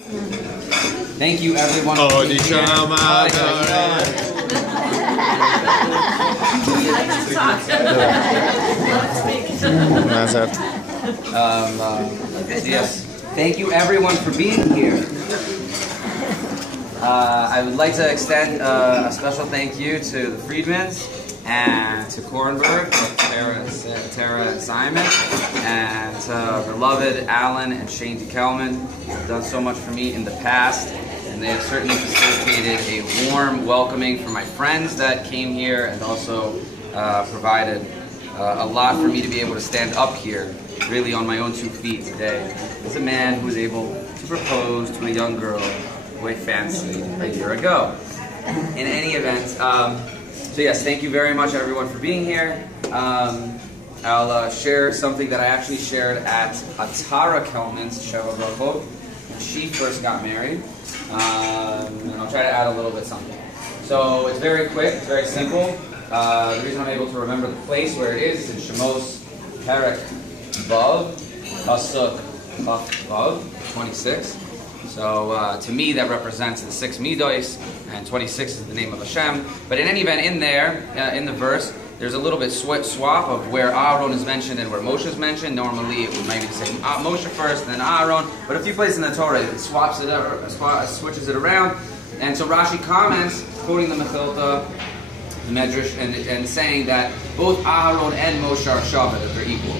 Thank you, everyone. For being here. Yes. Thank you, everyone, for being here. I would like to extend a special thank you to the Friedmans and to Cornberg, Tara and Simon, and to beloved Alan and Shane Kelman, who have done so much for me in the past, and they have certainly facilitated a warm welcoming for my friends that came here, and also provided a lot for me to be able to stand up here, really on my own 2 feet today, as a man who was able to propose to a young girl who I fancied a year ago. In any event, so yes, thank you very much everyone for being here. I'll share something that I actually shared at Atara Kelman's Sheva Brachot when she first got married. And I'll try to add a little bit something. So it's very quick, it's very simple. The reason I'm able to remember the place where it is in Shemos Perek Vav, Pasuk Vav, 26. So to me that represents the 6 midos, and 26 is the name of Hashem. But in any event, in there, in the verse, there's a little bit swap of where Aaron is mentioned and where Moshe is mentioned. Normally it would maybe say Moshe first, then Aaron. But a few places in the Torah it swaps it up, switches it around. And so Rashi comments, quoting the Mechilta, the Medrash, and saying that both Aaron and Moshe are Shavah, that they're equal,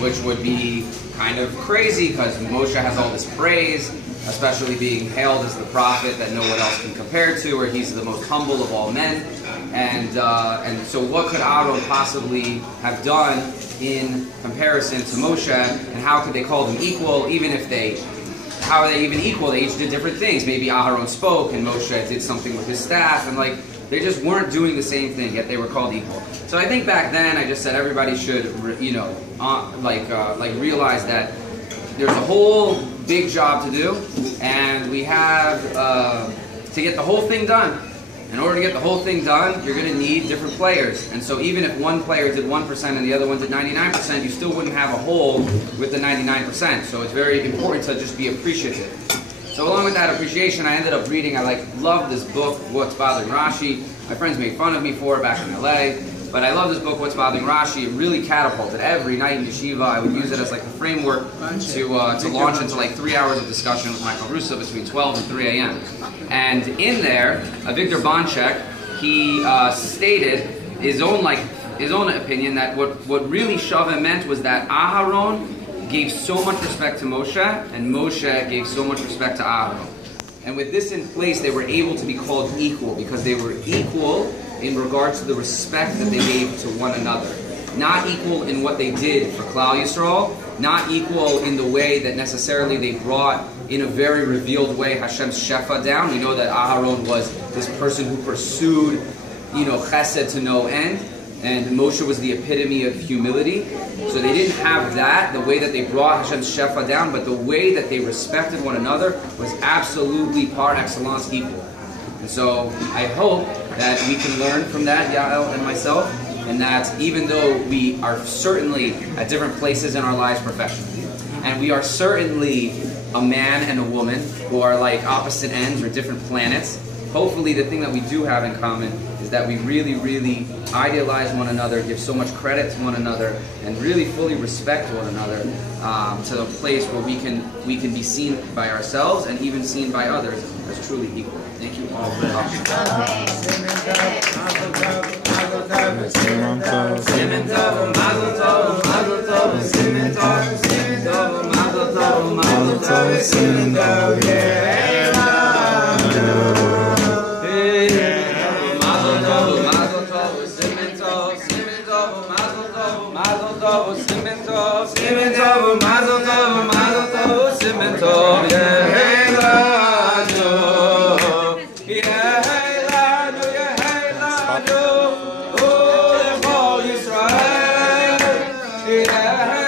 which would be kind of crazy because Moshe has all this praise, especially being hailed as the prophet that no one else can compare to, where he's the most humble of all men. And so what could Aaron possibly have done in comparison to Moshe, and how could they call them equal, even if how are they even equal? They each did different things. Maybe Aaron spoke and Moshe did something with his staff, and like, they just weren't doing the same thing, yet they were called equal. So I think back then I just said everybody should, realize that there's a whole big job to do, and we have to get the whole thing done. In order to get the whole thing done, you're going to need different players. And so even if one player did 1% and the other one did 99%, you still wouldn't have a whole with the 99%. So it's very important to just be appreciative. So along with that appreciation, I ended up reading, I loved this book, What's Bothering Rashi. My friends made fun of me for it back in LA. But I love this book, What's Bothering Rashi. It really catapulted. Every night in yeshiva, I would use it as like a framework to launch into like 3 hours of discussion with Michael Russo between 12 and 3 a.m. And in there, Victor Bonchek, he stated his own opinion that what really Shava meant was that Aharon gave so much respect to Moshe, and Moshe gave so much respect to Aharon. And with this in place, they were able to be called equal, because they were equal in regards to the respect that they gave to one another. Not equal in what they did for Klal Yisrael, not equal in the way that necessarily they brought in a very revealed way Hashem's Shefa down. We know that Aharon was this person who pursued, chesed to no end, and Moshe was the epitome of humility. So they didn't have that, the way that they brought Hashem's Shefa down, but the way that they respected one another was absolutely par excellence equal. And so I hope that we can learn from that, Yael and myself, and that even though we are certainly at different places in our lives professionally, and we are certainly a man and a woman who are like opposite ends or different planets, hopefully the thing that we do have in common is that we really, really idealize one another, give so much credit to one another, and really fully respect one another to the place where we can be seen by ourselves and even seen by others as truly equal. Thank you all for watching. Yeah.